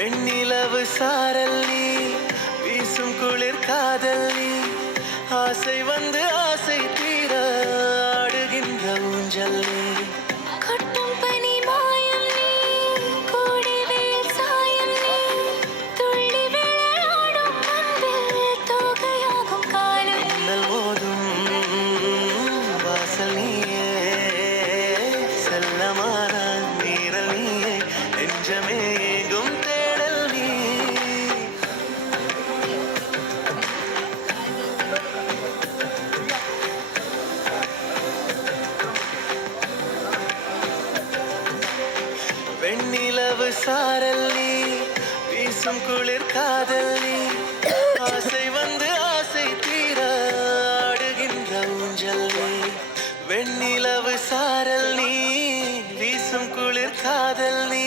வெண்ணிலவு சாரல் நீ, வீசும் குளிர் காதல் நீ, ஆசை வந்து ஆசை தீர ஆடுகின்ற ஊஞ்சல் நீ. கொட்டும் பனி மாயம் நீ, கோடி வெயில் சாயம் நீ, துள்ளி விளையாடும் அன்பில் தோகையாகும் காலம். மின்னல் மோதும் வாசல் நீயே, செல்லமான நீரல் நீயே, நெஞ்சமே எங்கும் தேடல் நீ. வெண்ணிலவு சாரல் நீ, வீசும் குளிர் காதல் நீ, ஆசை வந்து ஆசை தீர ஆடுகின்ற ஊஞ்சல் நீ. வெண்ணிலவு சாரல் நீ, வீசும் குளிர் காதல் நீ.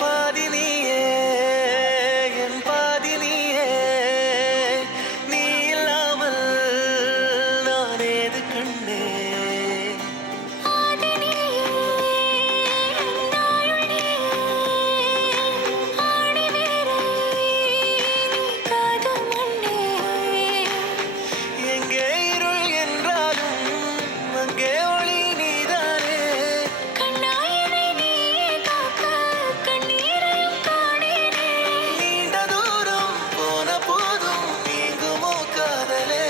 பாதி நீயே, என் பாதி நீயே, நீ இல்லாமல் நான் ஏது கண்ணே. ஆதி நீயே, நாளுள் நீயே, ஆணி வேரை நீ காதல் மண்ணே. எங்கே இருள் என்றாலும் அங்கே ஒளி நீதானே. கண்ணாயினை நீயே காக்க கண்ணீரையும் காணேனே. நீண்ட தூரம் போன போதும் நீங்குமோ காதலே.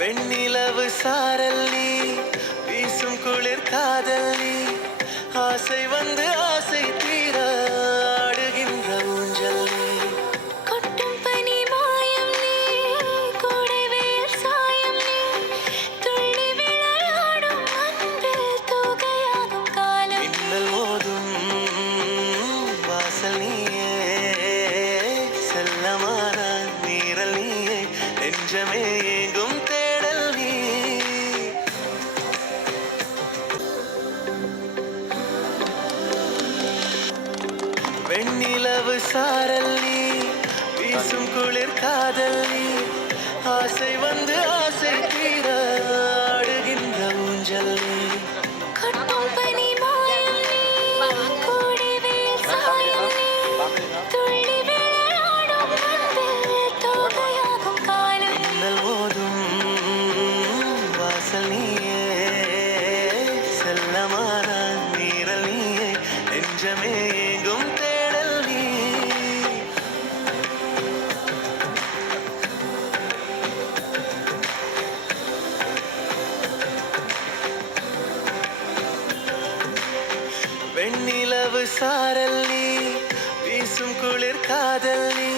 வெண்ணிலவு சாரல் நீ, வீசும் குளிர் காதல் நீ, ஆசை வந்து ஆசை தீர ஆடுகின்ற ஊஞ்சல் நீ. கொட்டும் பனி மாயம் நீ, கோடை வெயில் சாயம் நீ, துள்ளி விளையாடும் அன்பில் தோகையாகும் காலம். மின்னல் மோதும் வாசல் நீயே, செல்லமான நீரல் நீயே, நெஞ்சமே எங்கும் தேடல் நீ. வெண்ணிலவு சாரல் நீ, வீசும் குளிர் காதல் நீ, ஆசை வந்து ஆசை தீர ஆடுகின்ற ஊஞ்சல் நீ. கொட்டும் பனி மாயம் நீ, கோடை வெயில் சாயம் நீ, துள்ளி விளையாடும் அன்பில் தோகையாகும் காலம். மின்னல் மோதும் வாசல் நீயே, செல்லமான நீரல் நீயே, நெஞ்சமே எங்கும் தேடல் நீ. வெண்ணிலவு சாரல் நீ, வீசும் குளிர் காதல் நீ,